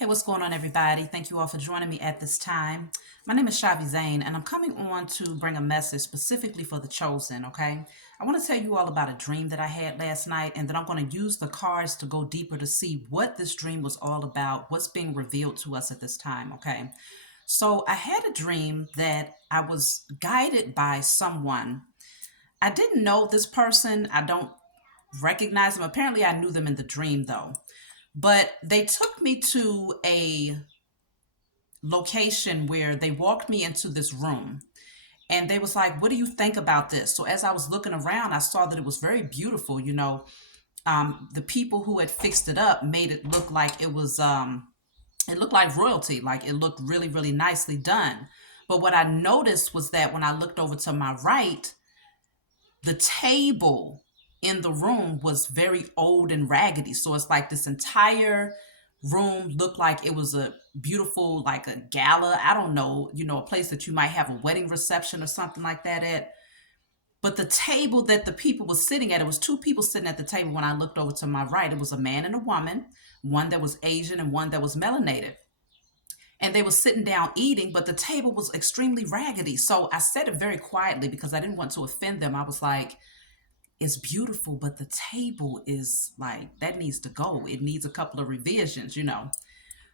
Hey, what's going on, everybody? Thank you all for joining me at this time. My name is Shavi Zane, and I'm coming on to bring a message specifically for the chosen, okay? I want to tell you all about a dream that I had last night, and then I'm going to use the cards to go deeper to see what this dream was all about, what's being revealed to us at this time, okay? So I had a dream that I was guided by someone. I didn't know this person, I don't recognize them. Apparently, I knew them in the dream, though. But they took me to a location where they walked me into this room and they was like, what do you think about this? So as I was looking around, I saw that it was very beautiful. The people who had fixed it up made it look like it looked like royalty, like it looked really, really nicely done. But what I noticed was that when I looked over to my right, the table in the room was very old and raggedy. So it's like this entire room looked like it was a beautiful, like a gala. I don't know, a place that you might have a wedding reception or something like that at. But the table that the people were sitting at, it was two people sitting at the table. When I looked over to my right, it was a man and a woman, one that was Asian and one that was melanated. And they were sitting down eating, but the table was extremely raggedy. So I said it very quietly because I didn't want to offend them. I was like, it's beautiful, but the table is like, that needs to go. It needs a couple of revisions.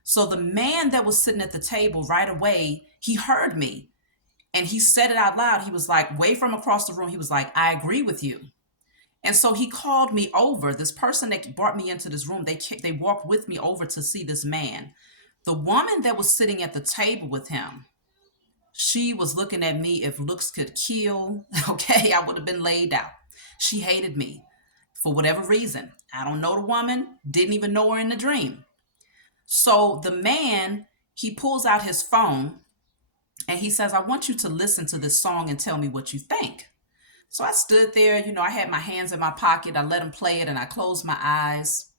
So the man that was sitting at the table right away, he heard me and he said it out loud. He was like, way from across the room, he was like, I agree with you. And so he called me over. This person that brought me into this room, they walked with me over to see this man. The woman that was sitting at the table with him, she was looking at me. If looks could kill, okay, I would have been laid out. She hated me for whatever reason. I don't know the woman, didn't even know her in the dream. So the man, he pulls out his phone and he says, I want you to listen to this song and tell me what you think. So I stood there, I had my hands in my pocket. I let him play it and I closed my eyes.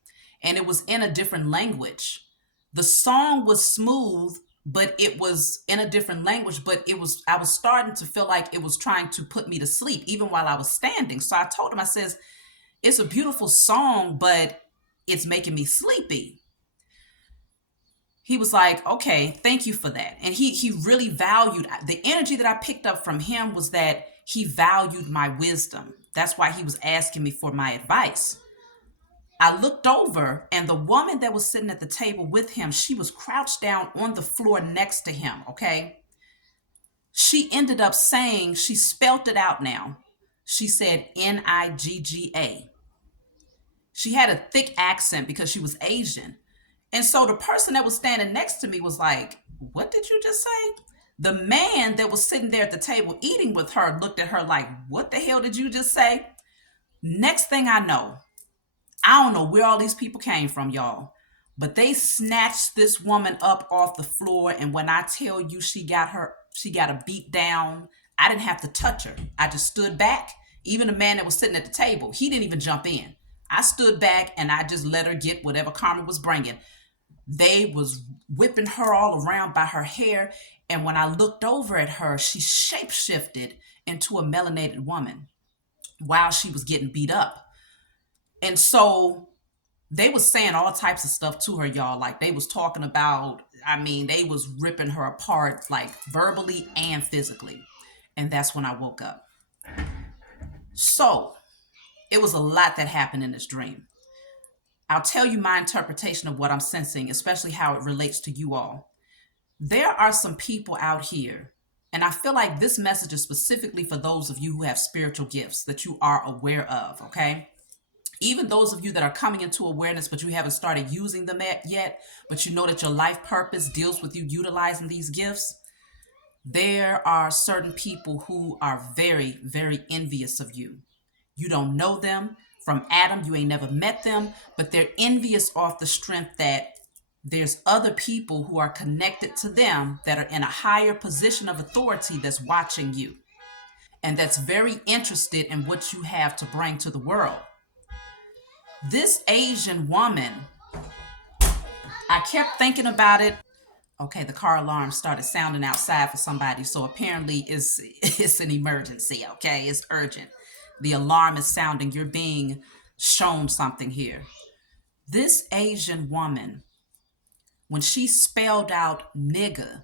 And it was in a different language. The song was smooth, but it was in a different language. But I was starting to feel like it was trying to put me to sleep, even while I was standing. So I told him, I says, it's a beautiful song, but it's making me sleepy. He was like, okay, thank you for that. And he really valued the energy that I picked up from him was that he valued my wisdom. That's why he was asking me for my advice. I looked over and the woman that was sitting at the table with him, she was crouched down on the floor next to him, okay? She ended up saying, she spelt it out now. She said Nigga. She had a thick accent because she was Asian. And so the person that was standing next to me was like, what did you just say? The man that was sitting there at the table eating with her looked at her like, what the hell did you just say? Next thing I know, I don't know where all these people came from, y'all, but they snatched this woman up off the floor. And when I tell you she got a beat down, I didn't have to touch her. I just stood back. Even the man that was sitting at the table, he didn't even jump in. I stood back and I just let her get whatever karma was bringing. They was whipping her all around by her hair. And when I looked over at her, she shapeshifted into a melanated woman while she was getting beat up. And so they was saying all types of stuff to her, y'all. Like they was talking about, they was ripping her apart, like verbally and physically. And that's when I woke up. So it was a lot that happened in this dream. I'll tell you my interpretation of what I'm sensing, especially how it relates to you all. There are some people out here, and I feel like this message is specifically for those of you who have spiritual gifts that you are aware of, okay? Even those of you that are coming into awareness, but you haven't started using them yet, but you know that your life purpose deals with you utilizing these gifts. There are certain people who are very, very envious of you. You don't know them. From Adam, you ain't never met them, but they're envious off the strength that there's other people who are connected to them that are in a higher position of authority that's watching you and that's very interested in what you have to bring to the world. This Asian woman, I kept thinking about it. Okay, the car alarm started sounding outside for somebody, so apparently it's an emergency, okay? It's urgent. The alarm is sounding. You're being shown something here. This Asian woman when she spelled out nigga,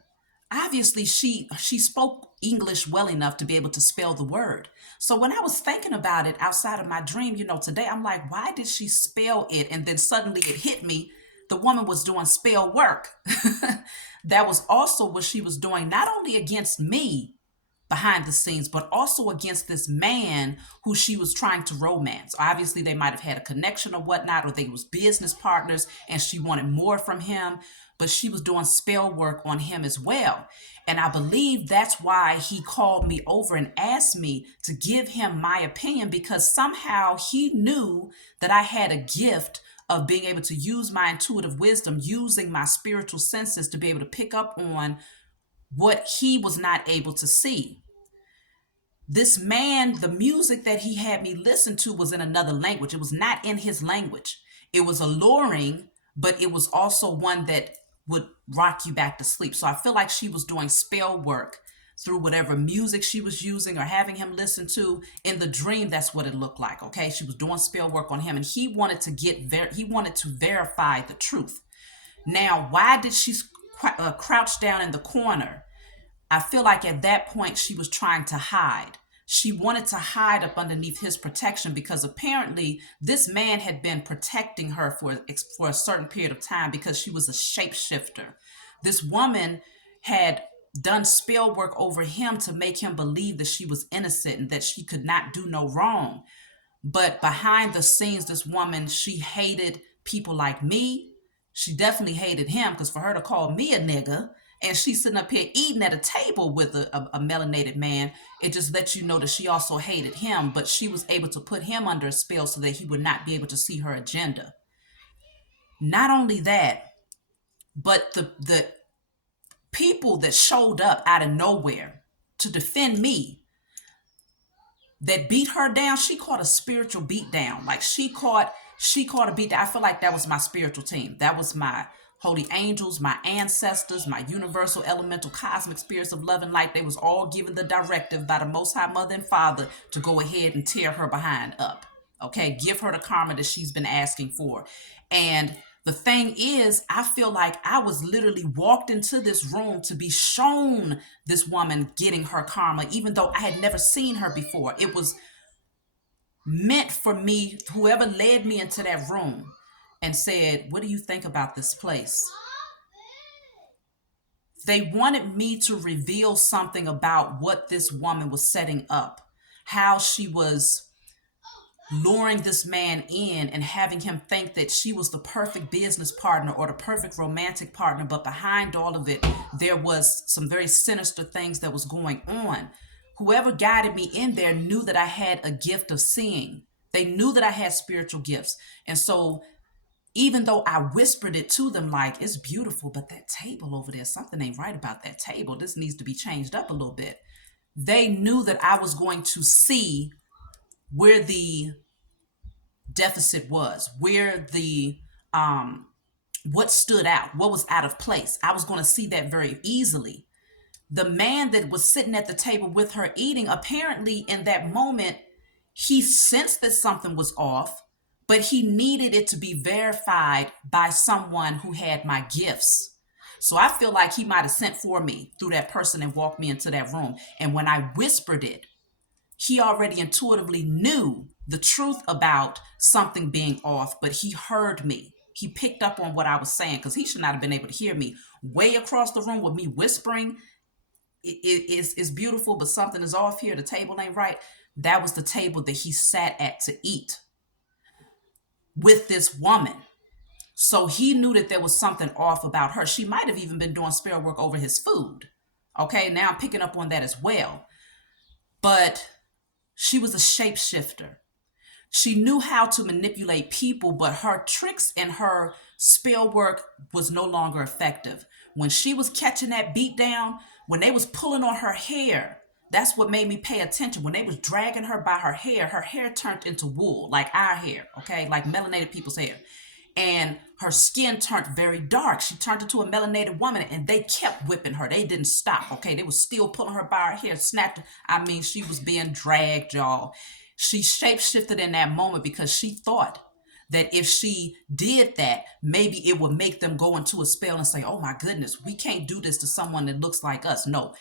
obviously she spoke English well enough to be able to spell the word. So when I was thinking about it outside of my dream, today I'm like, why did she spell it? And then suddenly it hit me. The woman was doing spell work. That was also what she was doing, not only against me, behind the scenes, but also against this man who she was trying to romance. Obviously, they might have had a connection or whatnot, or they was business partners and she wanted more from him, but she was doing spell work on him as well. And I believe that's why he called me over and asked me to give him my opinion, because somehow he knew that I had a gift of being able to use my intuitive wisdom, using my spiritual senses to be able to pick up on what he was not able to see. This man, the music that he had me listen to was in another language. It was not in his language. It was alluring, but it was also one that would rock you back to sleep. So I feel like she was doing spell work through whatever music she was using or having him listen to. In the dream, that's what it looked like. Okay, she was doing spell work on him, and he wanted to verify the truth. Now, why did she crouch down in the corner? I feel like at that point she was trying to hide. She wanted to hide up underneath his protection, because apparently this man had been protecting her for a certain period of time, because she was a shapeshifter. This woman had done spell work over him to make him believe that she was innocent and that she could not do no wrong. But behind the scenes, this woman, she hated people like me. She definitely hated him, because for her to call me a nigga, and she's sitting up here eating at a table with a melanated man, it just lets you know that she also hated him, but she was able to put him under a spell so that he would not be able to see her agenda. Not only that, but the people that showed up out of nowhere to defend me, that beat her down, she caught a spiritual beat down. Like she caught a beat down. I feel like that was my spiritual team. That was my holy angels, my ancestors, my universal elemental cosmic spirits of love and light. They was all given the directive by the Most High Mother and Father to go ahead and tear her behind up. Okay, give her the karma that she's been asking for. And the thing is, I feel like I was literally walked into this room to be shown this woman getting her karma, even though I had never seen her before. It was meant for me, whoever led me into that room and said, what do you think about this place? They wanted me to reveal something about what this woman was setting up, how she was luring this man in and having him think that she was the perfect business partner or the perfect romantic partner. But behind all of it, there was some very sinister things that was going on. Whoever guided me in there knew that I had a gift of seeing. They knew that I had spiritual gifts. And so even though I whispered it to them, like, it's beautiful, but that table over there, something ain't right about that table. This needs to be changed up a little bit. They knew that I was going to see where the deficit was, where the what stood out, what was out of place. I was going to see that very easily. The man that was sitting at the table with her eating, apparently in that moment, he sensed that something was off, but he needed it to be verified by someone who had my gifts. So I feel like he might have sent for me through that person and walked me into that room. And when I whispered it, he already intuitively knew the truth about something being off, but he heard me. He picked up on what I was saying, because he should not have been able to hear me. Way across the room with me whispering, it's beautiful, but something is off here. The table ain't right. That was the table that he sat at to eat with this woman. So he knew that there was something off about her. She might have even been doing spell work over his food. Okay, now I'm picking up on that as well. But she was a shapeshifter. She knew how to manipulate people, but her tricks and her spell work was no longer effective. When she was catching that beat down, when they was pulling on her hair, that's what made me pay attention. When they was dragging her by her hair turned into wool, like our hair, okay? Like melanated people's hair. And her skin turned very dark. She turned into a melanated woman, and they kept whipping her. They didn't stop, okay? They was still pulling her by her hair, snapped her. I mean, she was being dragged, y'all. She shapeshifted in that moment because she thought that if she did that, maybe it would make them go into a spell and say, oh my goodness, we can't do this to someone that looks like us. No,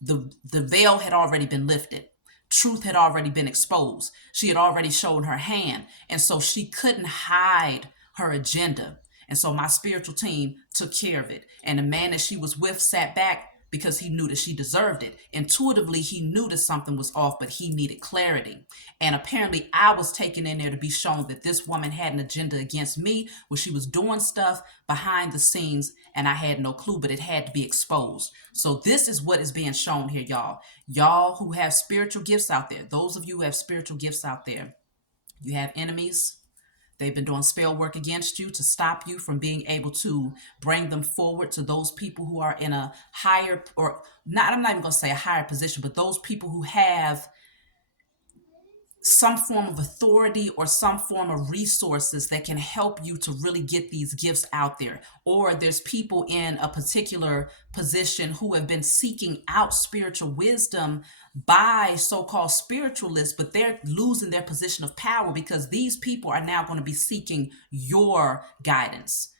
the veil had already been lifted. Truth had already been exposed. She had already shown her hand. And so she couldn't hide her agenda. And so my spiritual team took care of it. And the man that she was with sat back because he knew that she deserved it. Intuitively, he knew that something was off, but he needed clarity. And apparently, I was taken in there to be shown that this woman had an agenda against me, where she was doing stuff behind the scenes, and I had no clue, but it had to be exposed. So this is what is being shown here, y'all. Y'all who have spiritual gifts out there, those of you who have spiritual gifts out there, you have enemies. They've been doing spell work against you to stop you from being able to bring them forward to those people who are in a higher, or not, I'm not even going to say a higher position, but those people who have some form of authority or some form of resources that can help you to really get these gifts out there. Or there's people in a particular position who have been seeking out spiritual wisdom by so-called spiritualists, but they're losing their position of power because these people are now going to be seeking your guidance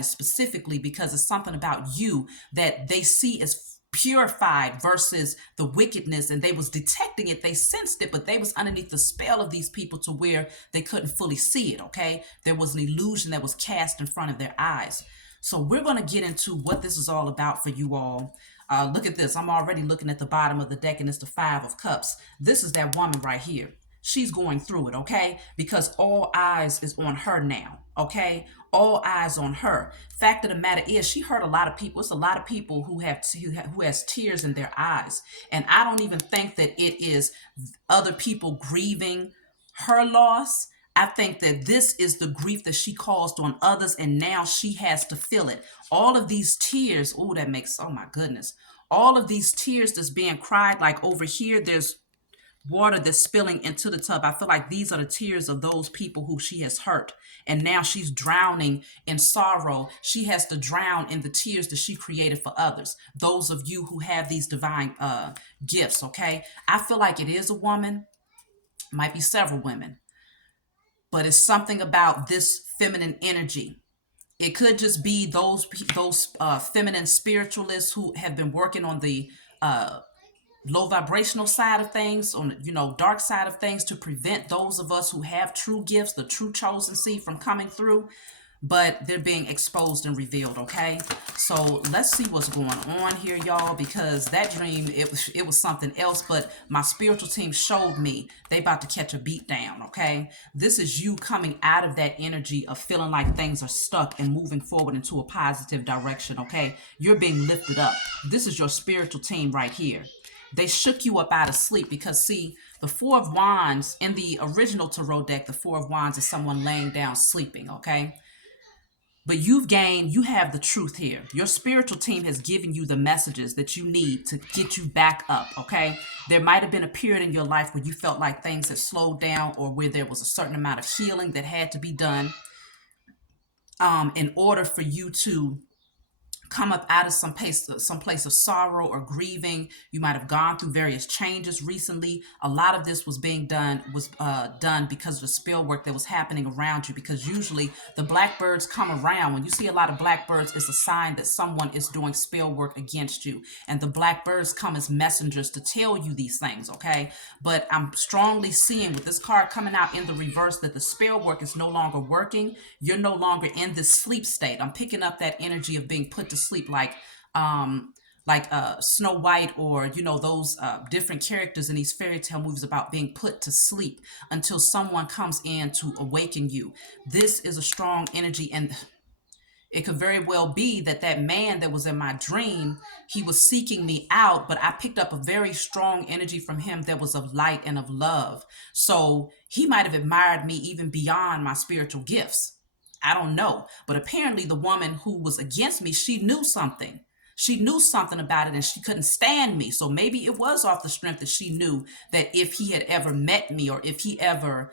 specifically, because it's something about you that they see as purified versus the wickedness, and they was detecting it, they sensed it, but they was underneath the spell of these people to where they couldn't fully see it. Okay, there was an illusion that was cast in front of their eyes. So we're going to get into what this is all about for you all. Look at this. I'm already looking at the bottom of the deck, and it's the 5 of Cups. This is that woman right here. She's going through it, okay? Because all eyes is on her now, okay? All eyes on her. Fact of the matter is, she hurt a lot of people. It's a lot of people who has tears in their eyes. And I don't even think that it is other people grieving her loss. I think that this is the grief that she caused on others, and now she has to feel it. All of these tears, oh, that makes, oh my goodness. All of these tears that's being cried, like over here, there's water that's spilling into the tub. I feel like these are the tears of those people who she has hurt. And now she's drowning in sorrow. She has to drown in the tears that she created for others. Those of you who have these divine gifts, okay? I feel like it is a woman, might be several women, but it's something about this feminine energy. It could just be those feminine spiritualists who have been working on the low vibrational side of things, on dark side of things, to prevent those of us who have true gifts, the true chosen seed, from coming through. But they're being exposed and revealed. Okay, so let's see what's going on here, y'all, because that dream, it was something else, but my spiritual team showed me they about to catch a beat down. Okay, this is you coming out of that energy of feeling like things are stuck and moving forward into a positive direction. Okay, you're being lifted up. This is your spiritual team right here. They shook you up out of sleep, because see, the 4 of Wands in the original tarot deck, the 4 of Wands is someone laying down sleeping, okay? But you have the truth here. Your spiritual team has given you the messages that you need to get you back up, okay? There might have been a period in your life where you felt like things had slowed down, or where there was a certain amount of healing that had to be done in order for you to come up out of some place of sorrow or grieving. You might have gone through various changes recently. A lot of this was done because of the spell work that was happening around you, because usually the blackbirds come around. When you see a lot of blackbirds, it's a sign that someone is doing spell work against you, and the blackbirds come as messengers to tell you these things, okay? But I'm strongly seeing with this card coming out in the reverse that the spell work is no longer working. You're no longer in this sleep state. I'm picking up that energy of being put to sleep, like Snow White, or those different characters in these fairy tale movies about being put to sleep until someone comes in to awaken you. This is a strong energy, and it could very well be that man that was in my dream, he was seeking me out, but I picked up a very strong energy from him that was of light and of love. So he might have admired me even beyond my spiritual gifts. I don't know. But apparently the woman who was against me, she knew something. She knew something about it, and she couldn't stand me. So maybe it was off the strength that she knew that if he had ever met me, or if he ever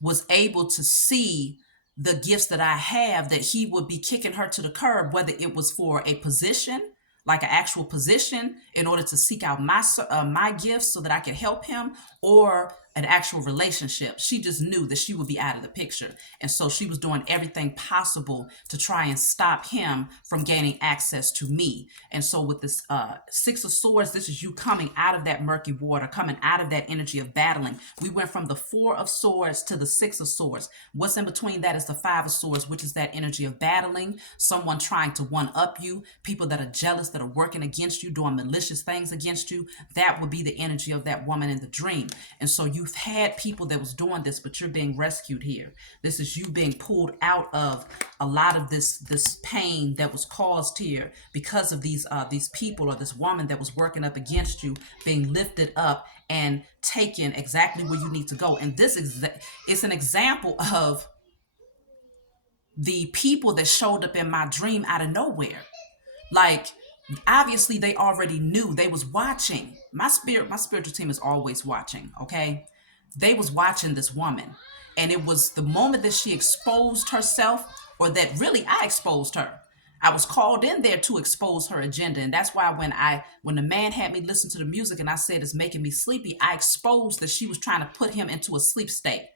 was able to see the gifts that I have, that he would be kicking her to the curb, whether it was for a position, like an actual position, in order to seek out my gifts so that I could help him, or an actual relationship. She just knew that she would be out of the picture. And so she was doing everything possible to try and stop him from gaining access to me. And so with this Six of Swords, this is you coming out of that murky water, coming out of that energy of battling. We went from the Four of Swords to the Six of Swords. What's in between that is the Five of Swords, which is that energy of battling, someone trying to one up you, people that are jealous, that are working against you, doing malicious things against you. That would be the energy of that woman in the dream. And so you've had people that was doing this, but you're being rescued here. This is you being pulled out of a lot of this pain that was caused here because of these people or this woman that was working up against you, being lifted up and taken exactly where you need to go. And this is it's an example of the people that showed up in my dream out of nowhere. Like, obviously they already knew, they was watching. My spiritual team is always watching, okay? They was watching this woman. And it was the moment that she exposed herself, or that really I exposed her. I was called in there to expose her agenda. And that's why when the man had me listen to the music and I said it's making me sleepy, I exposed that she was trying to put him into a sleep state.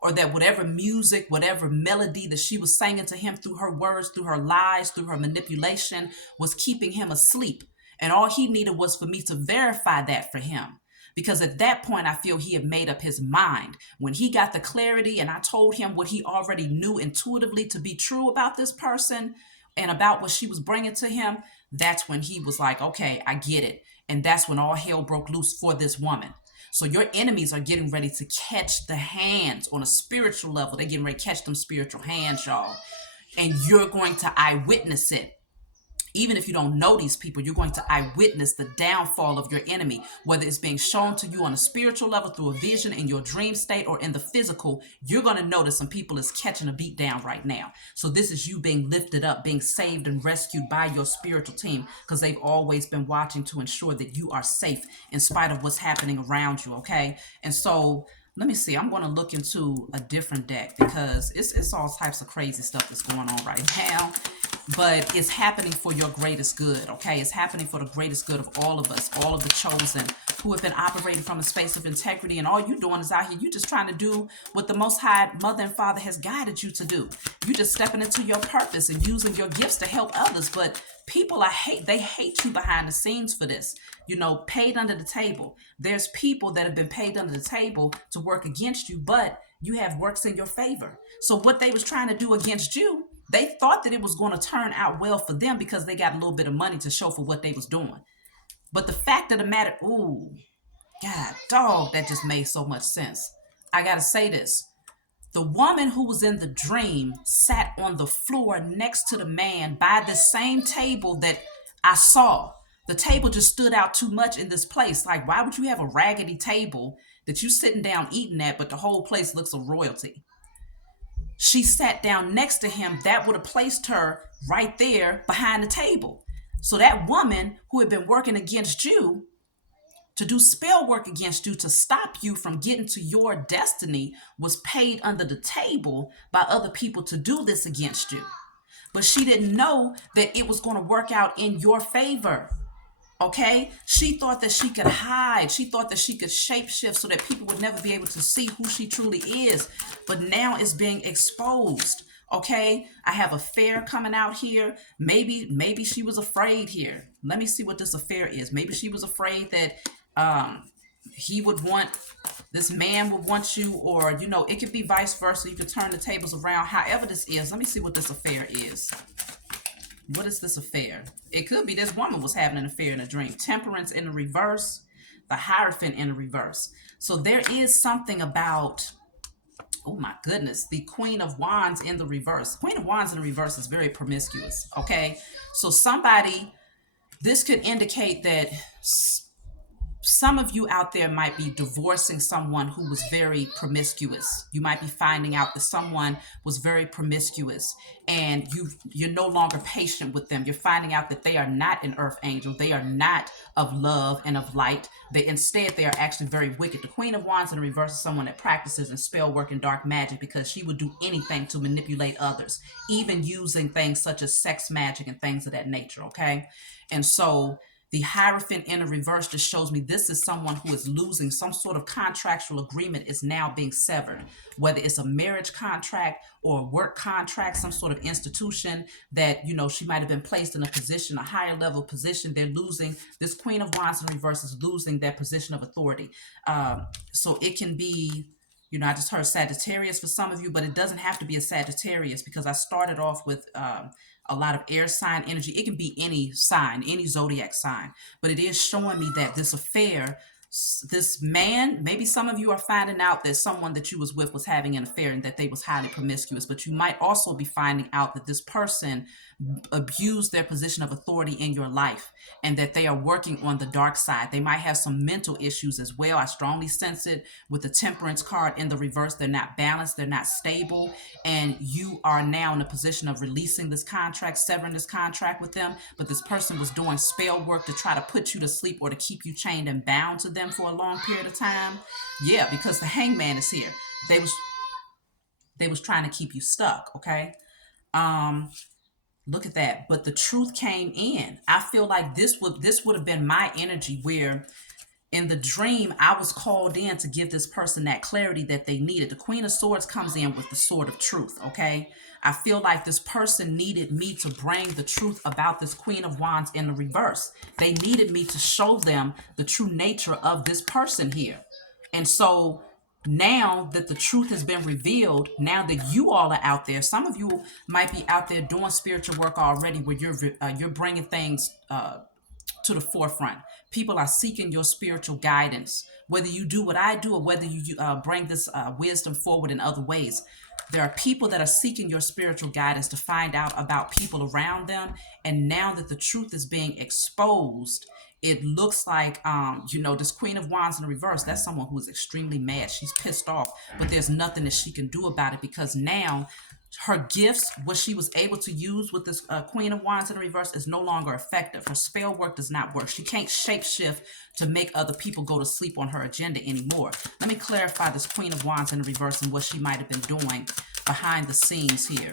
Or that whatever music, whatever melody that she was singing to him through her words, through her lies, through her manipulation, was keeping him asleep. And all he needed was for me to verify that for him. Because at that point, I feel he had made up his mind. When he got the clarity and I told him what he already knew intuitively to be true about this person and about what she was bringing to him, that's when he was like, okay, I get it. And that's when all hell broke loose for this woman. So your enemies are getting ready to catch the hands on a spiritual level. They're getting ready to catch them spiritual hands, y'all. And you're going to eyewitness it. Even if you don't know these people, you're going to eyewitness the downfall of your enemy, whether it's being shown to you on a spiritual level through a vision in your dream state or in the physical. You're going to notice some people is catching a beat down right now. So this is you being lifted up, being saved and rescued by your spiritual team, because they've always been watching to ensure that you are safe in spite of what's happening around you. Okay. And so let me see. I'm going to look into a different deck because it's all types of crazy stuff that's going on right now. But it's happening for your greatest good, okay? It's happening for the greatest good of all of us, all of the chosen who have been operating from a space of integrity. And all you're doing is out here, you're just trying to do what the Most High Mother and Father has guided you to do. You're just stepping into your purpose and using your gifts to help others. But people they hate you behind the scenes for this. You know, paid under the table. There's people that have been paid under the table to work against you, but you have works in your favor. So what they was trying to do against you, they thought that it was going to turn out well for them because they got a little bit of money to show for what they was doing. But the fact of the matter, ooh, God, dog, that just made so much sense. I got to say this. The woman who was in the dream sat on the floor next to the man by the same table that I saw. The table just stood out too much in this place. Like, why would you have a raggedy table that you sitting down eating at, but the whole place looks of royalty? She sat down next to him. That would have placed her right there behind the table. So that woman who had been working against you to do spell work against you to stop you from getting to your destiny was paid under the table by other people to do this against you. But she didn't know that it was going to work out in your favor. Okay, she thought that she could hide. She thought that she could shapeshift so that people would never be able to see who she truly is. But now it's being exposed. Okay, I have affair coming out here. Maybe she was afraid here. Let me see what this affair is. Maybe she was afraid that he would want, this man would want you, or, you know, it could be vice versa. You could turn the tables around. However this is, let me see what this affair is. What is this affair? It could be this woman was having an affair in a dream. Temperance in the reverse, the Hierophant in the reverse. So there is something about, oh my goodness, the Queen of Wands in the reverse. Queen of Wands in the reverse is very promiscuous, okay? So this could indicate that some of you out there might be divorcing someone who was very promiscuous. You might be finding out that someone was very promiscuous and you're no longer patient with them. You're finding out that they are not an earth angel. They are not of love and of light. Instead, they are actually very wicked. The Queen of Wands in the reverse is someone that practices in spell work and dark magic because she would do anything to manipulate others, even using things such as sex magic and things of that nature, okay? And so The Hierophant in the reverse just shows me this is someone who is losing some sort of contractual agreement is now being severed, whether it's a marriage contract or a work contract, some sort of institution that, she might have been placed in a position, a higher level position. They're losing, this Queen of Wands in reverse is losing their position of authority. So it can be, I just heard Sagittarius for some of you, but it doesn't have to be a Sagittarius because I started off with a lot of air sign energy. It can be any sign, any zodiac sign, but it is showing me that this affair, this man, maybe some of you are finding out that someone that you was with was having an affair and that they was highly promiscuous, but you might also be finding out that this person abused their position of authority in your life and that they are working on the dark side. They might have some mental issues as well. I strongly sense it with the Temperance card in the reverse. They're not balanced, they're not stable, and you are now in a position of releasing this contract, severing this contract with them, but this person was doing spell work to try to put you to sleep or to keep you chained and bound to them for a long period of time. Yeah, because the Hangman is here. They was trying to keep you stuck, okay? Look at that. But the truth came in. I feel like this would have been my energy where in the dream, I was called in to give this person that clarity that they needed. The Queen of Swords comes in with the sword of truth, okay? I feel like this person needed me to bring the truth about this Queen of Wands in the reverse. They needed me to show them the true nature of this person here. And so now that the truth has been revealed, now that you all are out there, some of you might be out there doing spiritual work already where you're bringing things to the forefront. People are seeking your spiritual guidance, whether you do what I do or whether you bring this wisdom forward in other ways. There are people that are seeking your spiritual guidance to find out about people around them. And now that the truth is being exposed, it looks like, this Queen of Wands in the reverse, that's someone who is extremely mad. She's pissed off, but there's nothing that she can do about it because now her gifts, what she was able to use with this Queen of Wands in the reverse, is no longer effective. Her spell work does not work. She can't shapeshift to make other people go to sleep on her agenda anymore. Let me clarify this Queen of Wands in the reverse and what she might have been doing behind the scenes here.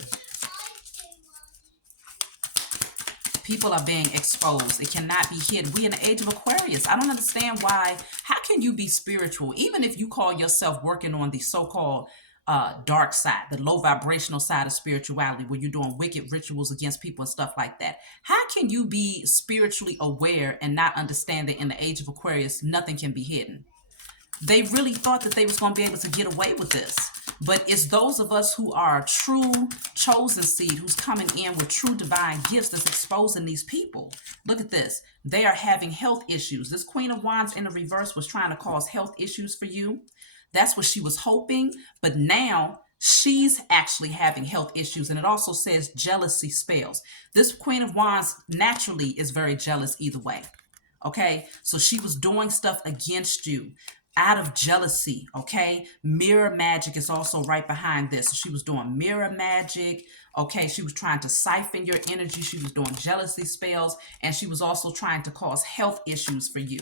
People are being exposed. It cannot be hidden. We in the age of Aquarius. I don't understand why. How can you be spiritual, even if you call yourself working on the so-called dark side, the low vibrational side of spirituality, where you're doing wicked rituals against people and stuff like that? How can you be spiritually aware and not understand that in the age of Aquarius, nothing can be hidden? They really thought that they was going to be able to get away with this. But it's those of us who are true chosen seed, who's coming in with true divine gifts, that's exposing these people. Look at this. They are having health issues. This Queen of Wands in the reverse was trying to cause health issues for you. That's what she was hoping. But now she's actually having health issues. And it also says jealousy spells. This Queen of Wands naturally is very jealous either way. Okay, so she was doing stuff against you out of jealousy. Okay, mirror magic is also right behind this. So she was doing mirror magic. Okay, she was trying to siphon your energy. She was doing jealousy spells, and she was also trying to cause health issues for you.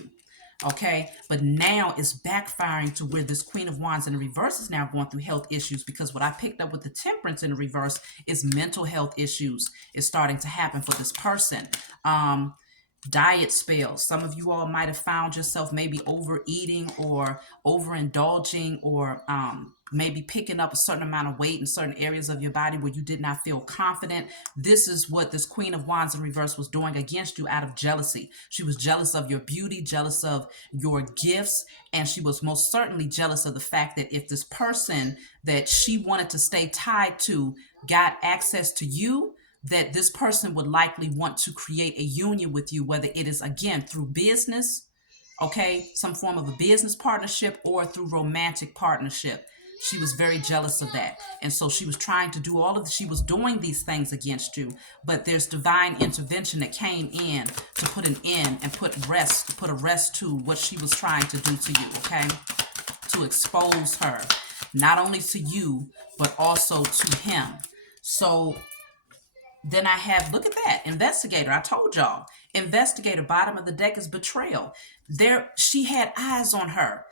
Okay, but now it's backfiring to where this Queen of Wands in the reverse is now going through health issues, because what I picked up with the Temperance in the reverse is mental health issues is starting to happen for this person. Diet spells. Some of you all might have found yourself maybe overeating or overindulging, or maybe picking up a certain amount of weight in certain areas of your body where you did not feel confident. This is what this Queen of Wands in reverse was doing against you out of jealousy. She was jealous of your beauty, jealous of your gifts, and she was most certainly jealous of the fact that if this person that she wanted to stay tied to got access to you, that this person would likely want to create a union with you, whether it is, again, through business, okay, some form of a business partnership, or through romantic partnership. She was very jealous of that. And so she was trying to do she was doing these things against you, but there's divine intervention that came in to put an end and put a rest to what she was trying to do to you, okay? To expose her, not only to you, but also to him. So then I have, look at that, investigator. I told y'all, investigator, bottom of the deck is betrayal. She had eyes on her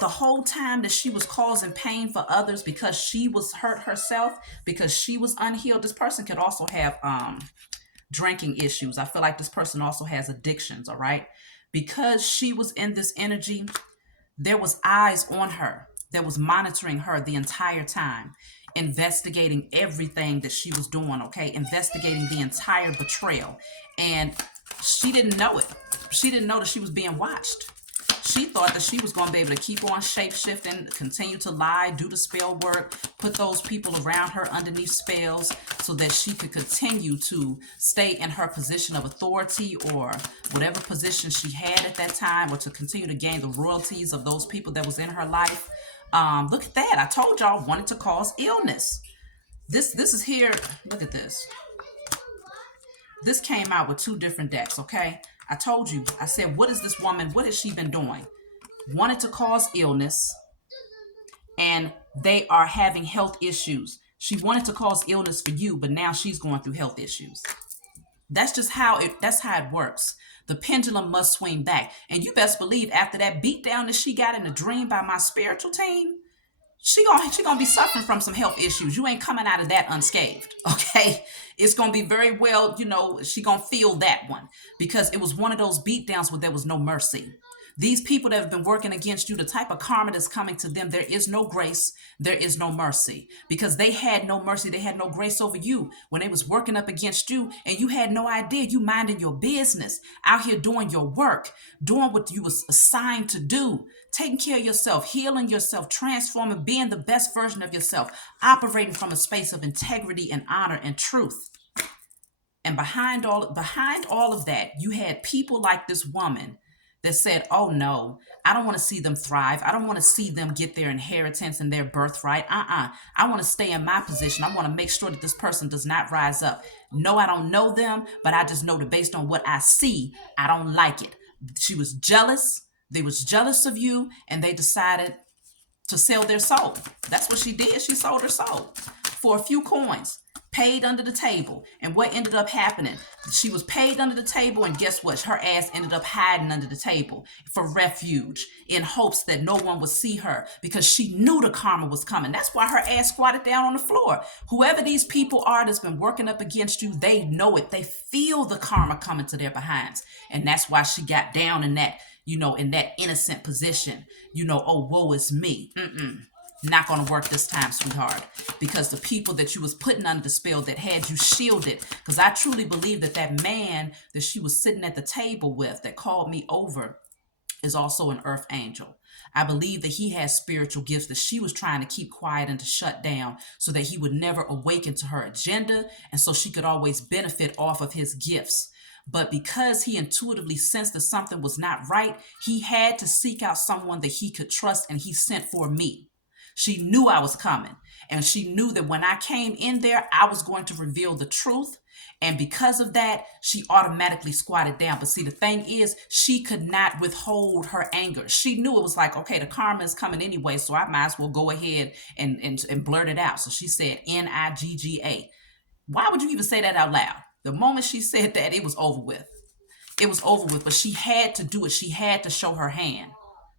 the whole time that she was causing pain for others because she was hurt herself, because she was unhealed. This person could also have drinking issues. I feel like this person also has addictions, all right? Because she was in this energy, there was eyes on her that was monitoring her the entire time, investigating everything that she was doing, okay? Investigating the entire betrayal. And she didn't know it. She didn't know that she was being watched. She thought that she was going to be able to keep on shape shifting, continue to lie, do the spell work, put those people around her underneath spells so that she could continue to stay in her position of authority or whatever position she had at that time, or to continue to gain the royalties of those people that was in her life. Look at that. I told y'all, wanted to cause illness. This is here. Look at this. This came out with two different decks, okay? I told you, I said, what is this woman? What has she been doing? Wanted to cause illness, and they are having health issues. She wanted to cause illness for you, but now she's going through health issues. That's how it works. The pendulum must swing back. And you best believe after that beatdown that she got in the dream by my spiritual team, she gonna be suffering from some health issues. You ain't coming out of that unscathed, okay? It's gonna be very well, she gonna feel that one, because it was one of those beatdowns where there was no mercy. These people that have been working against you, the type of karma that's coming to them, there is no grace, there is no mercy, because they had no mercy, they had no grace over you when they was working up against you, and you had no idea. You minding your business, out here doing your work, doing what you was assigned to do, taking care of yourself, healing yourself, transforming, being the best version of yourself, operating from a space of integrity and honor and truth. And behind all of that, you had people like this woman that said, oh no, I don't want to see them thrive. I don't want to see them get their inheritance and their birthright. I want to stay in my position. I want to make sure that this person does not rise up. No, I don't know them, but I just know that based on what I see, I don't like it. She was jealous. They was jealous of you, and they decided to sell their soul. That's what she did. She sold her soul for a few coins, paid under the table. And what ended up happening? She was paid under the table, and guess what? Her ass ended up hiding under the table for refuge in hopes that no one would see her, because she knew the karma was coming. That's why her ass squatted down on the floor. Whoever these people are that's been working up against you, they know it. They feel the karma coming to their behinds. And that's why she got down in that, in that innocent position, oh, woe is me. Not going to work this time, sweetheart, because the people that you was putting under the spell that had you shielded, because I truly believe that man that she was sitting at the table with that called me over is also an earth angel. I believe that he has spiritual gifts that she was trying to keep quiet and to shut down so that he would never awaken to her agenda, and so she could always benefit off of his gifts. But because he intuitively sensed that something was not right, he had to seek out someone that he could trust, and he sent for me. She knew I was coming, and she knew that when I came in there, I was going to reveal the truth. And because of that, she automatically squatted down. But see, the thing is, she could not withhold her anger. She knew it was like, okay, the karma is coming anyway, so I might as well go ahead and blurt it out. So she said Nigga. Why would you even say that out loud? The moment she said that, it was over with. It was over with, but she had to do it. She had to show her hand.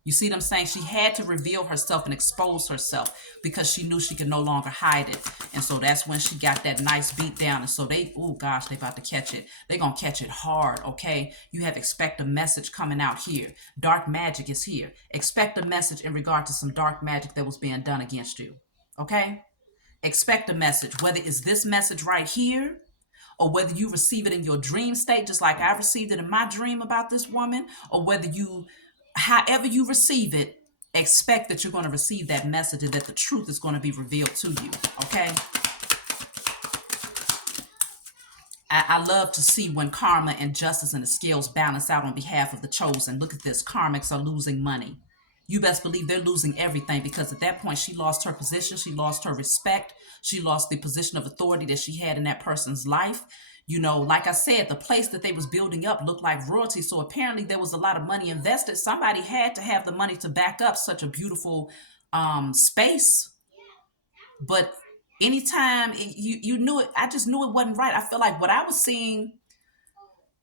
You see what I'm saying? She had to reveal herself and expose herself because she knew she could no longer hide it. And so that's when she got that nice beat down. And so they about to catch it. They're going to catch it hard, okay? You have expect a message coming out here. Dark magic is here. Expect a message in regard to some dark magic that was being done against you, okay? Expect a message, whether it's this message right here, or whether you receive it in your dream state, just like I received it in my dream about this woman, or whether however you receive it, expect that you're going to receive that message and that the truth is going to be revealed to you, okay? I love to see when karma and justice and the scales balance out on behalf of the chosen. Look at this. Karmics are losing money. You best believe they're losing everything, because at that point, she lost her position. She lost her respect. She lost the position of authority that she had in that person's life. Like I said, the place that they was building up looked like royalty. So apparently there was a lot of money invested. Somebody had to have the money to back up such a beautiful space. But anytime you knew it, I just knew it wasn't right. I feel like what I was seeing,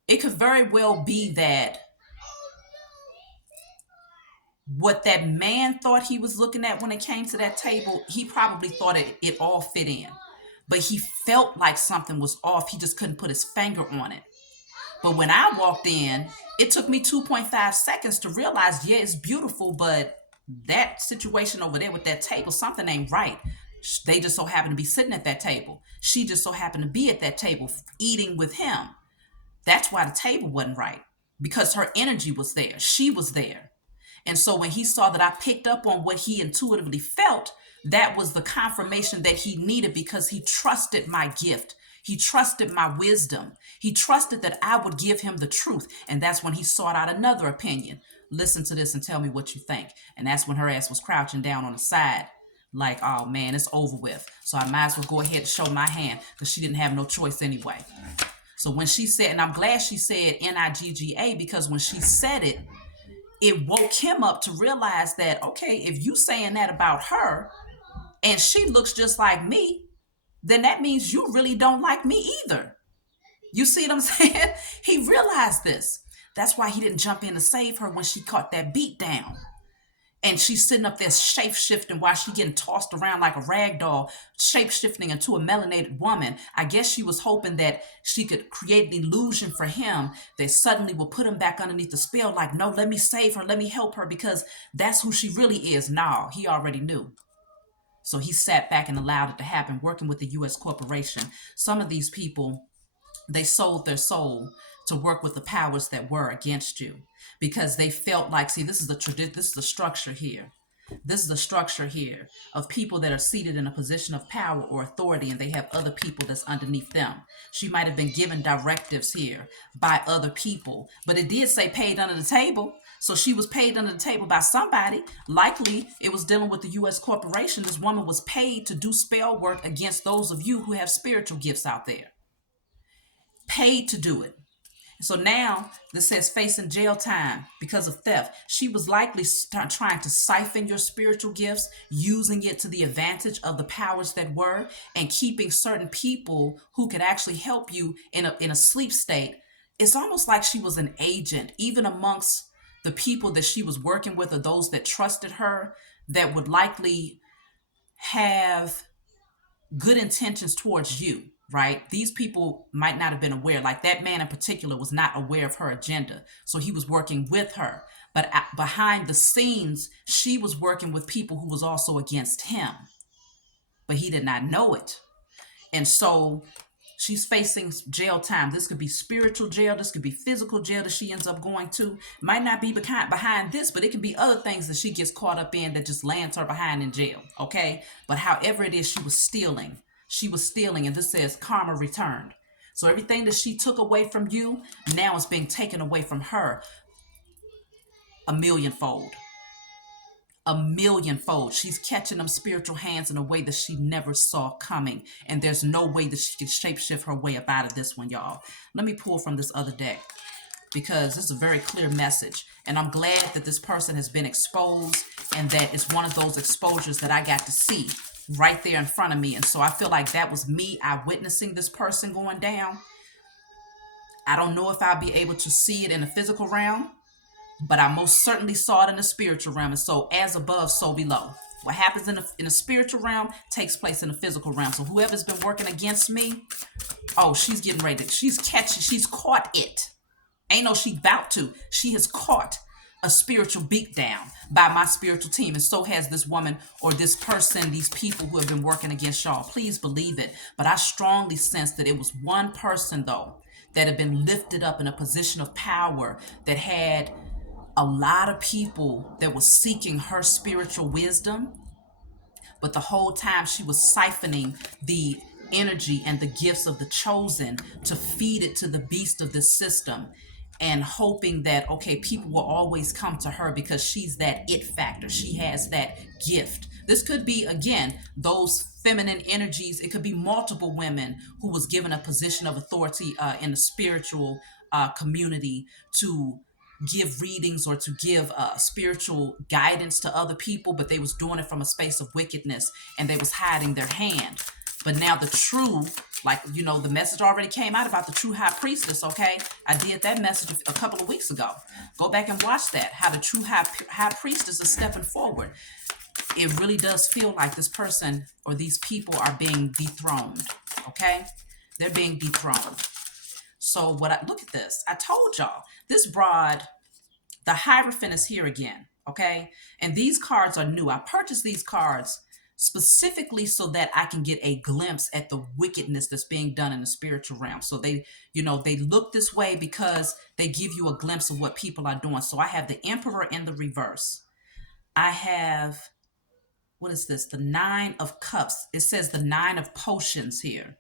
it could very well be that what that man thought he was looking at when it came to that table, he probably thought it all fit in. but he felt like something was off. He just couldn't put his finger on it. But when I walked in, it took me 2.5 seconds to realize, yeah, it's beautiful, but that situation over there with that table, something ain't right. They just so happened to be sitting at that table. She just so happened to be at that table eating with him. That's why the table wasn't right, because her energy was there. She was there. And so when he saw that I picked up on what he intuitively felt, that was the confirmation that he needed, because he trusted my gift. He trusted my wisdom. He trusted that I would give him the truth. And that's when he sought out another opinion. Listen to this and tell me what you think. And that's when her ass was crouching down on the side, like, oh man, it's over with. So I might as well go ahead and show my hand, because she didn't have no choice anyway. So when she said, and I'm glad she said Nigga, because when she said it, it woke him up to realize that, okay, if you saying that about her and she looks just like me, then that means you really don't like me either. You see what I'm saying? He realized this. That's why he didn't jump in to save her when she caught that beat down. And she's sitting up there shape-shifting while she getting tossed around like a rag doll, shape-shifting into a melanated woman. I guess she was hoping that she could create an illusion for him that suddenly will put him back underneath the spell, like, no, let me save her, let me help her, because that's who she really is. No, he already knew. So he sat back and allowed it to happen, working with the U.S. corporation. Some of these people, they sold their soul to work with the powers that were against you, because they felt like, see, this is the structure here. This is the structure here of people that are seated in a position of power or authority, and they have other people that's underneath them. She might have been given directives here by other people, but it did say paid under the table. So she was paid under the table by somebody. Likely it was dealing with the U.S. corporation. This woman was paid to do spell work against those of you who have spiritual gifts out there. Paid to do it. So now this says facing jail time because of theft. She was likely trying to siphon your spiritual gifts, using it to the advantage of the powers that were, and keeping certain people who could actually help you in a sleep state. It's almost like she was an agent, even amongst the people that she was working with, or those that trusted her, that would likely have good intentions towards you, right? These people might not have been aware. Like that man in particular was not aware of her agenda. So he was working with her. But behind the scenes, she was working with people who was also against him. But he did not know it. And so she's facing jail time. This could be spiritual jail. This could be physical jail that she ends up going to. Might not be behind this, but it can be other things that she gets caught up in that just lands her behind in jail. Okay? But however it is, she was stealing. She was stealing, and this says karma returned. So everything that she took away from you, now is being taken away from her a millionfold. A millionfold. She's catching them spiritual hands in a way that she never saw coming. And there's no way that she can shapeshift her way up out of this one, y'all. Let me pull from this other deck, because this is a very clear message. And I'm glad that this person has been exposed, and that it's one of those exposures that I got to see right there in front of me. And so I feel like that was me eyewitnessing this person going down. I don't know if I'll be able to see it in the physical realm, but I most certainly saw it in the spiritual realm. And so as above, so below. What happens in the spiritual realm takes place in the physical realm. So whoever's been working against me, oh, she's getting ready. She's caught it. Ain't no she about to. She has caught a spiritual beatdown by my spiritual team. And so has this woman or this person, these people who have been working against y'all. Please believe it. But I strongly sense that it was one person, though, that had been lifted up in a position of power, that had a lot of people that was seeking her spiritual wisdom, but the whole time she was siphoning the energy and the gifts of the chosen to feed it to the beast of this system, and hoping that, okay, people will always come to her because she's that it factor. She has that gift. This could be, again, those feminine energies. It could be multiple women who was given a position of authority in the spiritual community to give readings or to give spiritual guidance to other people, but they was doing it from a space of wickedness, and they was hiding their hand. But now the true, like, you know, the message already came out about the true high priestess, okay? I did that message a couple of weeks ago. Go back and watch that, how the true high priestess is stepping forward. It really does feel like this person or these people are being dethroned. Okay? They're being dethroned. So look at this. I told y'all, this broad, the Hierophant is here again. Okay? And these cards are new. I purchased these cards specifically so that I can get a glimpse at the wickedness that's being done in the spiritual realm. So they look this way because they give you a glimpse of what people are doing. So I have the Emperor in the reverse. I have, what is this? The Nine of Cups. It says the Nine of Potions here.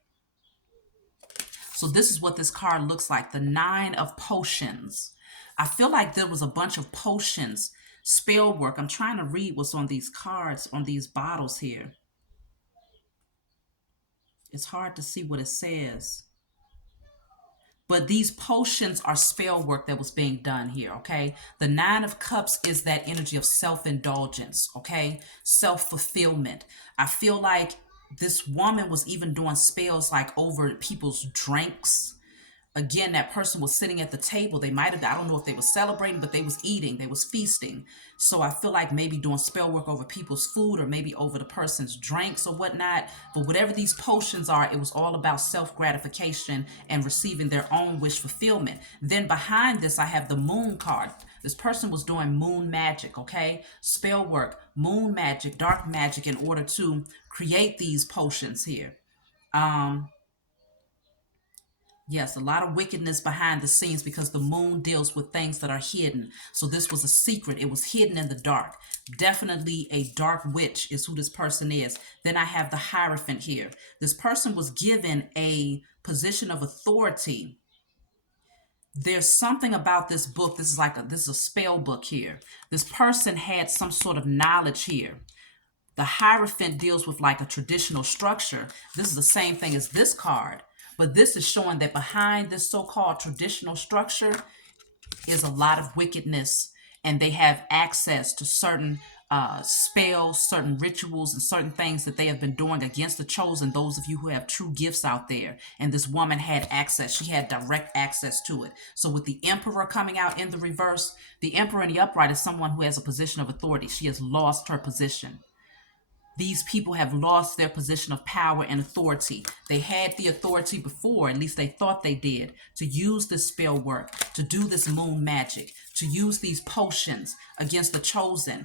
So this is what this card looks like, the Nine of Potions. I feel like there was a bunch of potions, spell work. I'm trying to read what's on these cards, on these bottles here. It's hard to see what it says. But these potions are spell work that was being done here, okay? The Nine of Cups is that energy of self-indulgence, okay? Self-fulfillment. I feel like this woman was even doing spells like over people's drinks. Again, that person was sitting at the table. They might have, I don't know if they were celebrating, but they was eating, they was feasting. So I feel like maybe doing spell work over people's food or maybe over the person's drinks or whatnot. But whatever these potions are, it was all about self-gratification and receiving their own wish fulfillment. Then behind this, I have the Moon card. This person was doing moon magic, okay? Spell work, moon magic, dark magic in order to create these potions here. Yes, a lot of wickedness behind the scenes because the moon deals with things that are hidden. So this was a secret. It was hidden in the dark. Definitely a dark witch is who this person is. Then I have the Hierophant here. This person was given a position of authority. There's something about this book. This is a spell book here. This person had some sort of knowledge here. The Hierophant deals with like a traditional structure. This is the same thing as this card. But this is showing that behind this so-called traditional structure is a lot of wickedness, and they have access to certain spells, certain rituals, and certain things that they have been doing against the chosen, those of you who have true gifts out there. And this woman had access. She had direct access to it. So with the Emperor coming out in the reverse, the Emperor in the upright is someone who has a position of authority. She has lost her position. These people have lost their position of power and authority. They had the authority before, at least they thought they did, to use this spell work, to do this moon magic, to use these potions against the chosen.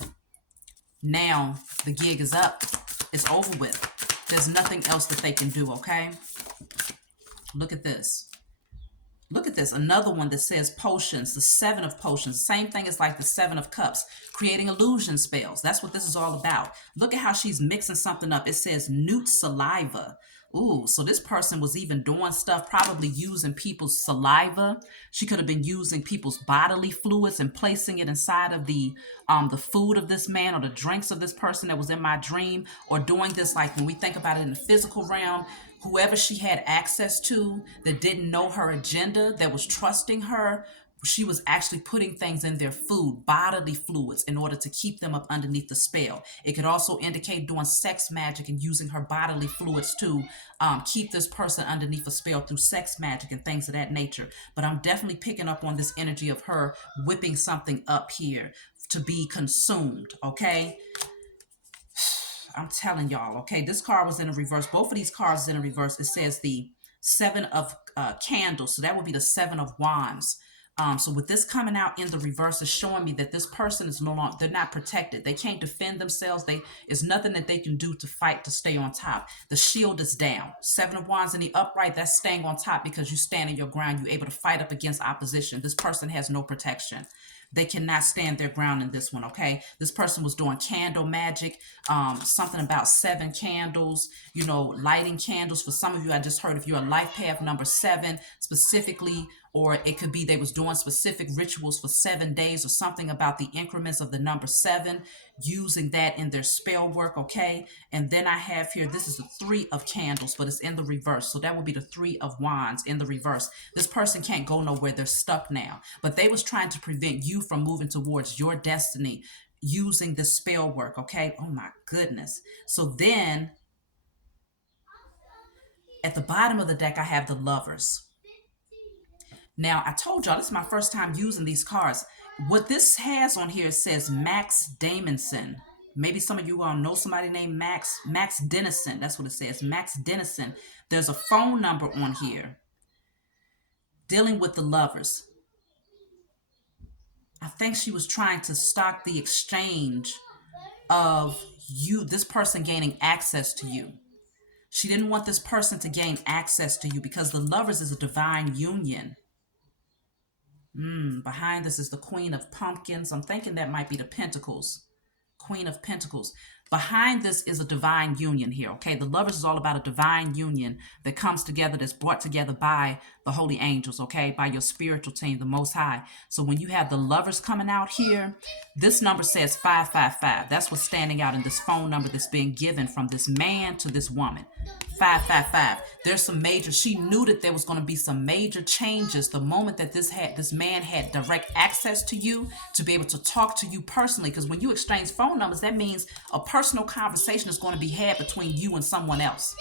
Now the gig is up. It's over with. There's nothing else that they can do, okay? Look at this. Look at this, another one that says potions, the Seven of Potions. Same thing as like the Seven of Cups, creating illusion spells. That's what this is all about. Look at how she's mixing something up. It says newt saliva. Ooh, so this person was even doing stuff, probably using people's saliva. She could have been using people's bodily fluids and placing it inside of the food of this man or the drinks of this person that was in my dream, or doing this like when we think about it in the physical realm. Whoever she had access to that didn't know her agenda, that was trusting her, she was actually putting things in their food, bodily fluids, in order to keep them up underneath the spell. It could also indicate doing sex magic and using her bodily fluids to keep this person underneath a spell through sex magic and things of that nature. But I'm definitely picking up on this energy of her whipping something up here to be consumed, okay? I'm telling y'all, okay, this card was in a reverse. Both of these cards in a reverse. It says the Seven of Candles. So that would be the Seven of Wands. So with this coming out in the reverse is showing me that this person is no longer, they're not protected. They can't defend themselves. There's nothing that they can do to fight to stay on top. The shield is down. Seven of Wands in the upright, that's staying on top because you stand in your ground. You're able to fight up against opposition. This person has no protection. They cannot stand their ground in this one, okay? This person was doing candle magic, something about 7 candles, lighting candles. For some of you, I just heard if you're a life path number 7 specifically, or it could be they was doing specific rituals for 7 days or something about the increments of the number 7, using that in their spell work, okay? And then I have here, this is the 3 of Candles, but it's in the reverse. So that would be the 3 of Wands in the reverse. This person can't go nowhere. They're stuck now. But they was trying to prevent you from moving towards your destiny using the spell work, okay? Oh my goodness. So then at the bottom of the deck, I have the Lovers. Now, I told y'all this is my first time using these cards. What this has on here says Max Damonson. Maybe some of you all know somebody named Max Dennison. That's what it says, Max Dennison. There's a phone number on here dealing with the lovers. I think she was trying to stop the exchange of this person gaining access to you. She didn't want this person to gain access to you because the lovers is a divine union. Behind this is the Queen of Pumpkins. I'm thinking that might be the Pentacles. Queen of Pentacles. Behind this is a divine union here, okay? The lovers is all about a divine union that comes together, that's brought together by the holy angels, okay? By your spiritual team, the Most High. So when you have the lovers coming out here, this number says 555. That's what's standing out in this phone number that's being given from this man to this woman. 555. There's some major, she knew that there was going to be some major changes the moment that this man had direct access to you, to be able to talk to you personally. Because when you exchange phone numbers, that means a personal conversation is going to be had between you and someone else.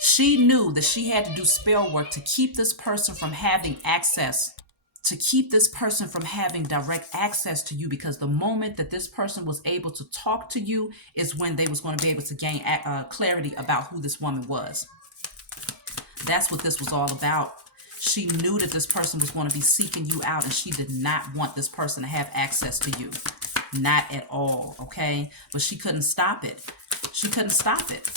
She knew that she had to do spell work to keep this person from having access, to keep this person from having direct access to you, because the moment that this person was able to talk to you is when they was going to be able to gain clarity about who this woman was. That's what this was all about. She knew that this person was going to be seeking you out, and she did not want this person to have access to you. Not at all, okay? But she couldn't stop it. She couldn't stop it.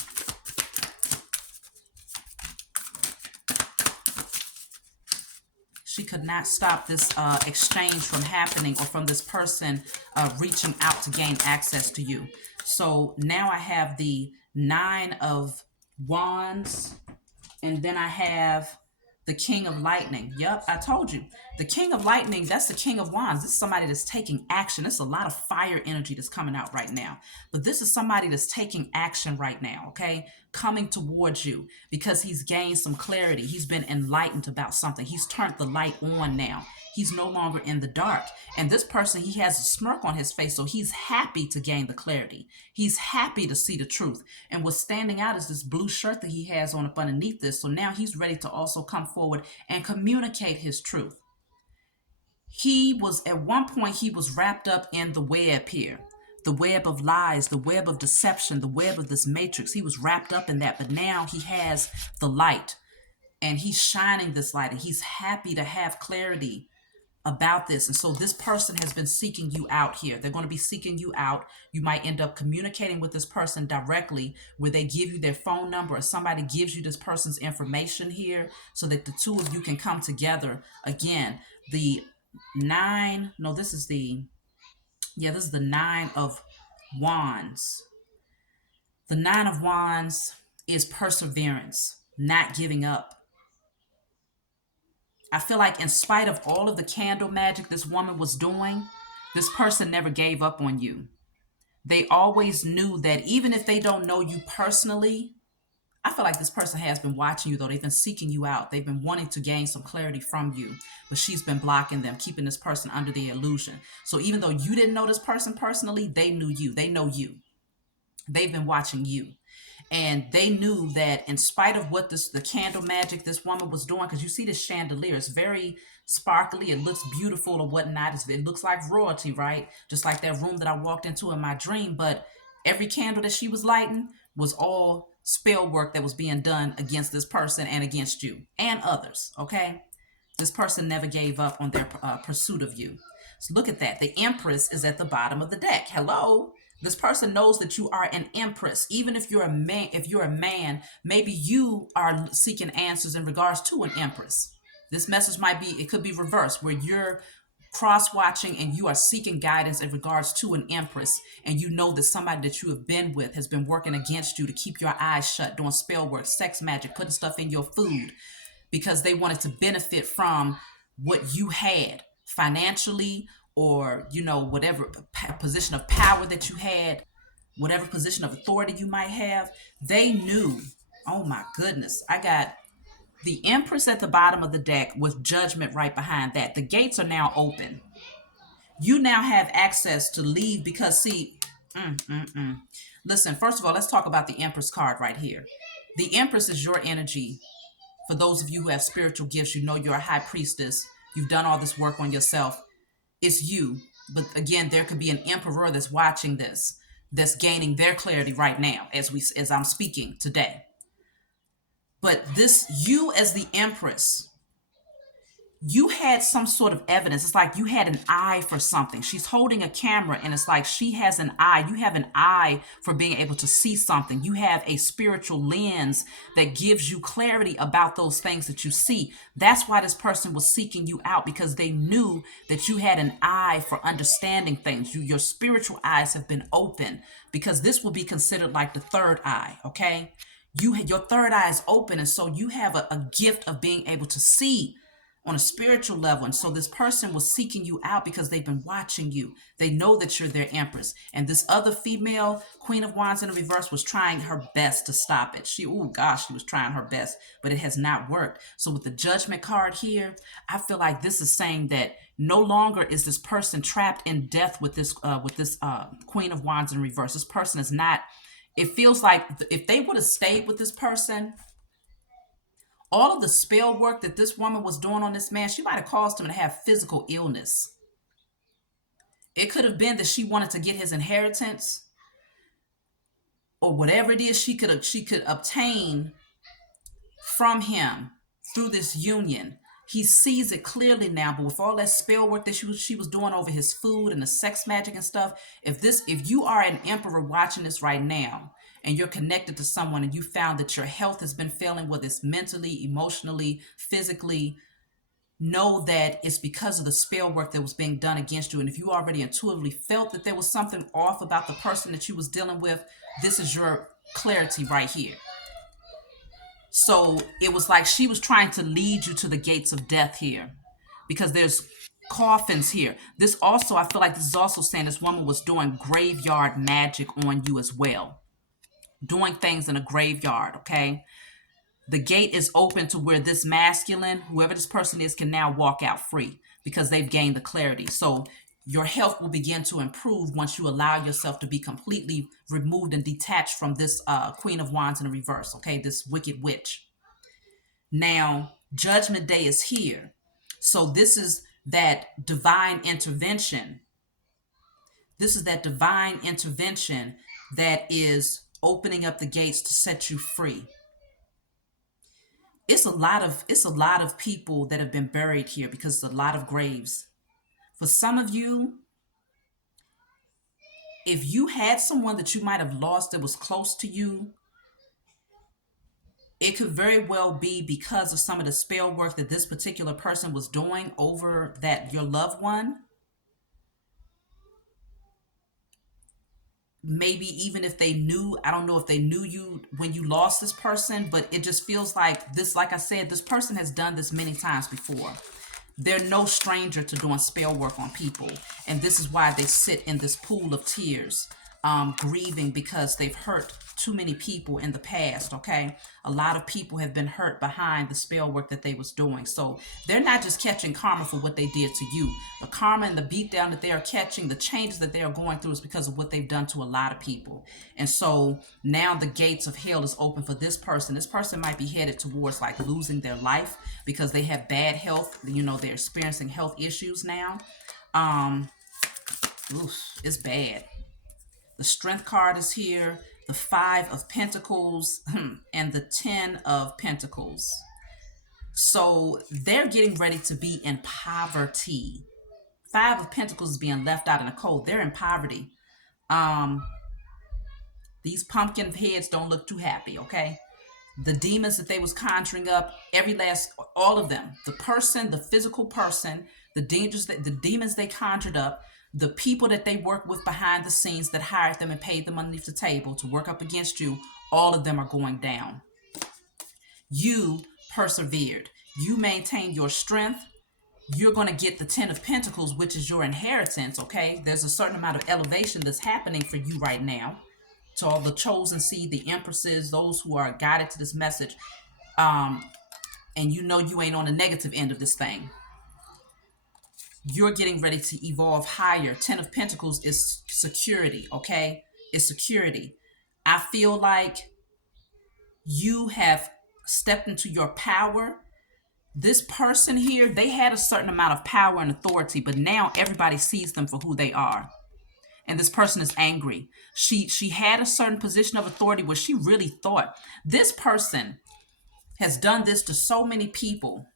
She could not stop this exchange from happening, or from this person reaching out to gain access to you. So now I have the 9 of Wands, and then I have the King of Lightning. Yep, I told you. The King of Lightning, that's the King of Wands. This is somebody that's taking action. There's a lot of fire energy that's coming out right now. But this is somebody that's taking action right now, okay? Coming towards you because he's gained some clarity. He's been enlightened about something. He's turned the light on now. He's no longer in the dark. And this person, he has a smirk on his face, so he's happy to gain the clarity. He's happy to see the truth. And what's standing out is this blue shirt that he has on up underneath this. So now he's ready to also come forward and communicate his truth. He was, at one point, he was wrapped up in the web here. The web of lies, the web of deception, the web of this matrix. He was wrapped up in that, but now he has the light, and he's shining this light, and he's happy to have clarity about this. And so this person has been seeking you out here. They're going to be seeking you out. You might end up communicating with this person directly, where they give you their phone number, or somebody gives you this person's information here, so that the two of you can come together again. The 9, no, this is the 9 of Wands. The 9 of Wands is perseverance, not giving up. I feel like in spite of all of the candle magic this woman was doing, this person never gave up on you. They always knew that even if they don't know you personally, I feel like this person has been watching you, though. They've been seeking you out. They've been wanting to gain some clarity from you, but she's been blocking them, keeping this person under the illusion. So even though you didn't know this person personally, they knew you. They know you. They've been watching you. And they knew that in spite of what the candle magic this woman was doing, because you see this chandelier, it's very sparkly, it looks beautiful or whatnot. It looks like royalty, right? Just like that room that I walked into in my dream. But every candle that she was lighting was all spell work that was being done against this person and against you and others, okay? This person never gave up on their pursuit of you. So look at that. The Empress is at the bottom of the deck. Hello? This person knows that you are an empress. Even if you're a man, maybe you are seeking answers in regards to an empress. This message it could be reversed, where you're cross-watching and you are seeking guidance in regards to an empress, and you know that somebody that you have been with has been working against you to keep your eyes shut, doing spell work, sex magic, putting stuff in your food, because they wanted to benefit from what you had financially, or, whatever position of power that you had, whatever position of authority you might have. They knew. Oh my goodness. I got the Empress at the bottom of the deck with Judgment right behind that. The gates are now open. You now have access to leave, because see, listen, first of all, let's talk about the Empress card right here. The Empress is your energy. For those of you who have spiritual gifts, you know you're a high priestess. You've done all this work on yourself. It's you. But again, there could be an emperor that's watching this. that's gaining their clarity right now as I'm speaking today. But this, you as the Empress, you had some sort of evidence. It's like you had an eye for something. She's holding a camera and it's like she has an eye. You have an eye for being able to see something. You have a spiritual lens that gives you clarity about those things that you see. That's why this person was seeking you out, because they knew that you had an eye for understanding things. Your spiritual eyes have been open, because this will be considered like the third eye, okay? Your third eye is open, and so you have a gift of being able to see on a spiritual level. And so this person was seeking you out because they've been watching you. They know that you're their Empress. And this other female, Queen of Wands in the reverse, was trying her best to stop it. She was trying her best, but it has not worked. So with the Judgment card here, I feel like this is saying that no longer is this person trapped in death with this Queen of Wands in reverse. This person is not. It feels like if they would have stayed with this person, all of the spell work that this woman was doing on this man, she might have caused him to have physical illness. It could have been that she wanted to get his inheritance, or whatever it is she could obtain from him through this union. He sees it clearly now, but with all that spell work that she was doing over his food and the sex magic and stuff, if you are an emperor watching this right now, and you're connected to someone and you found that your health has been failing, whether it's mentally, emotionally, physically, know that it's because of the spell work that was being done against you. And if you already intuitively felt that there was something off about the person that you was dealing with, this is your clarity right here. So it was like she was trying to lead you to the gates of death here, because there's coffins here. This also, I feel like this is also saying this woman was doing graveyard magic on you as well. Doing things in a graveyard, okay? The gate is open to where this masculine, whoever this person is, can now walk out free because they've gained the clarity. So your health will begin to improve once you allow yourself to be completely removed and detached from this Queen of Wands in the reverse, okay? This wicked witch. Now, Judgment Day is here. So this is that divine intervention. This is that divine intervention that is opening up the gates to set you free. It's a lot of people that have been buried here, because it's a lot of graves. For some of you, if you had someone that you might have lost that was close to you, it could very well be because of some of the spell work that this particular person was doing over that your loved one. Maybe even if they knew, I don't know if they knew you when you lost this person, but it just feels like this, like I said, this person has done this many times before. They're no stranger to doing spell work on people. And this is why they sit in this pool of tears, grieving because they've hurt too many people in the past, okay? A lot of people have been hurt behind the spell work that they was doing. So they're not just catching karma for what they did to you. The karma and the beatdown that they are catching, the changes that they are going through, is because of what they've done to a lot of people. And so now the gates of hell is open for this person. This person might be headed towards like losing their life because they have bad health. You know, they're experiencing health issues now. It's bad. The Strength card is here, the 5 of Pentacles, and the 10 of Pentacles. So they're getting ready to be in poverty. 5 of Pentacles is being left out in the cold. They're in poverty. These pumpkin heads don't look too happy, okay? The demons that they was conjuring up, all of them, the person, the physical person, the demons they conjured up, the people that they work with behind the scenes that hired them and paid them underneath the table to work up against you, all of them are going down. You persevered. You maintained your strength. You're going to get the 10 of Pentacles, which is your inheritance, okay? There's a certain amount of elevation that's happening for you right now. To all the chosen seed, the empresses, those who are guided to this message, and you know you ain't on the negative end of this thing. You're getting ready to evolve higher. 10 of Pentacles is security, okay? It's security. I feel like you have stepped into your power. This person here, they had a certain amount of power and authority, but now everybody sees them for who they are. and this person is angry. She had a certain position of authority where she really thought this person has done this to so many people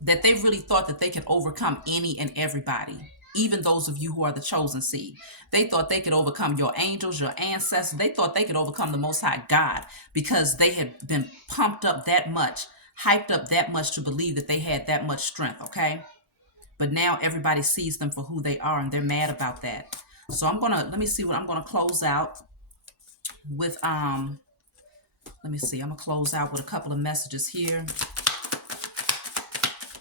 that they really thought that they could overcome any and everybody, even those of you who are the chosen seed. They thought they could overcome your angels, your ancestors. They thought they could overcome the Most High God because they had been pumped up that much, hyped up that much to believe that they had that much strength, okay? But now everybody sees them for who they are, and they're mad about that. So let me see what I'm gonna close out with. Let me see. I'm gonna close out with a couple of messages here.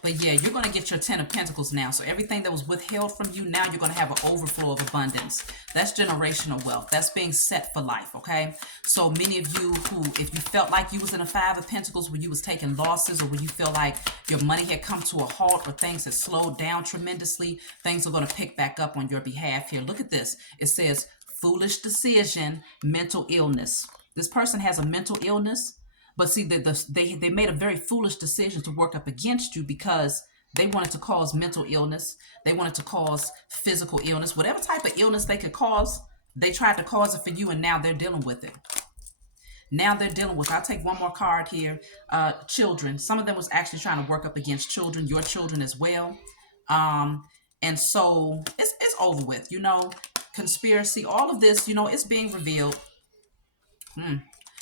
But yeah, you're going to get your 10 of Pentacles now. So everything that was withheld from you, now you're going to have an overflow of abundance. That's generational wealth. That's being set for life, okay? So many of you who, if you felt like you was in a 5 of Pentacles where you was taking losses, or when you feel like your money had come to a halt or things had slowed down tremendously, things are going to pick back up on your behalf here. Look at this. It says, foolish decision, mental illness. This person has a mental illness. But see, they made a very foolish decision to work up against you because they wanted to cause mental illness. They wanted to cause physical illness. Whatever type of illness they could cause, they tried to cause it for you, and now they're dealing with it. Now they're dealing with, I'll take one more card here. Children. Some of them was actually trying to work up against children, your children as well. And so it's over with, you know. Conspiracy, all of this, you know, it's being revealed.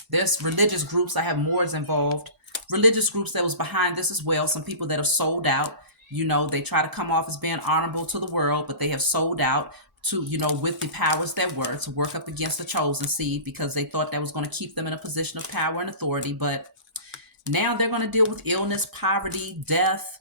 There's religious groups. I have more involved. Religious groups that was behind this as well. Some people that have sold out. You know, they try to come off as being honorable to the world, but they have sold out to, you know, with the powers that were to work up against the chosen seed because they thought that was going to keep them in a position of power and authority. But now they're going to deal with illness, poverty, death,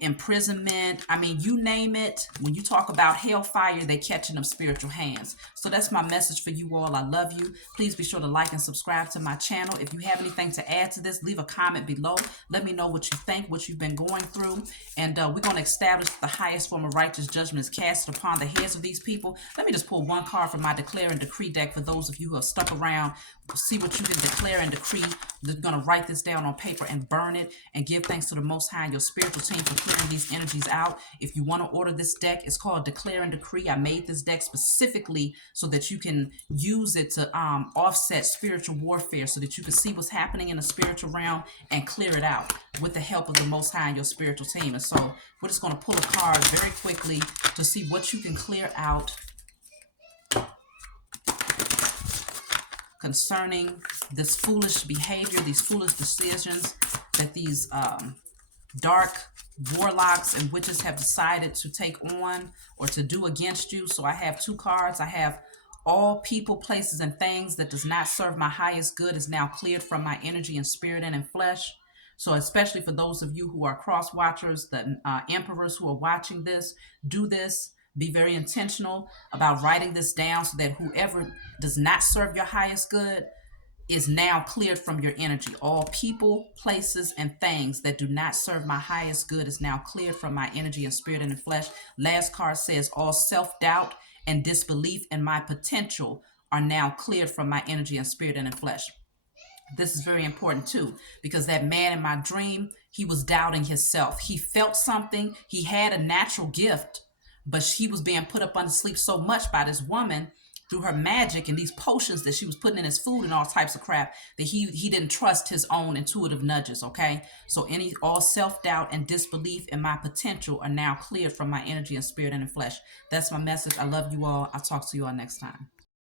imprisonment. I mean, you name it. When you talk about hellfire, they catching them spiritual hands. So that's my message for you all. I love you. Please be sure to like and subscribe to my channel. If you have anything to add to this, leave a comment below. Let me know what you think, what you've been going through. And we're going to establish the highest form of righteous judgment is cast upon the heads of these people. Let me just pull one card from my declare and decree deck for those of you who have stuck around. See what you can declare and decree. They're going to write this down on paper and burn it and give thanks to the Most High and your spiritual team for clearing these energies out. If you want to order this deck, it's called Declare and Decree. I made this deck specifically so that you can use it to offset spiritual warfare, so that you can see what's happening in the spiritual realm and clear it out with the help of the Most High and your spiritual team. And so we're just going to pull a card very quickly to see what you can clear out concerning this foolish behavior, these foolish decisions that these dark warlocks and witches have decided to take on or to do against you. So I have two cards. I have all people, places, and things that does not serve my highest good is now cleared from my energy and spirit and in flesh. So especially for those of you who are cross watchers, the emperors who are watching this, do this. Be very intentional about writing this down so that whoever does not serve your highest good is now cleared from your energy. All people, places, and things that do not serve my highest good is now cleared from my energy and spirit and in flesh. Last card says all self-doubt and disbelief in my potential are now cleared from my energy and spirit and in flesh. This is very important too, because that man in my dream, he was doubting himself. He felt something. He had a natural gift, but he was being put up under sleep so much by this woman through her magic and these potions that she was putting in his food and all types of crap that he didn't trust his own intuitive nudges, okay? So all self-doubt and disbelief in my potential are now cleared from my energy and spirit and in flesh. That's my message. I love you all. I'll talk to you all next time.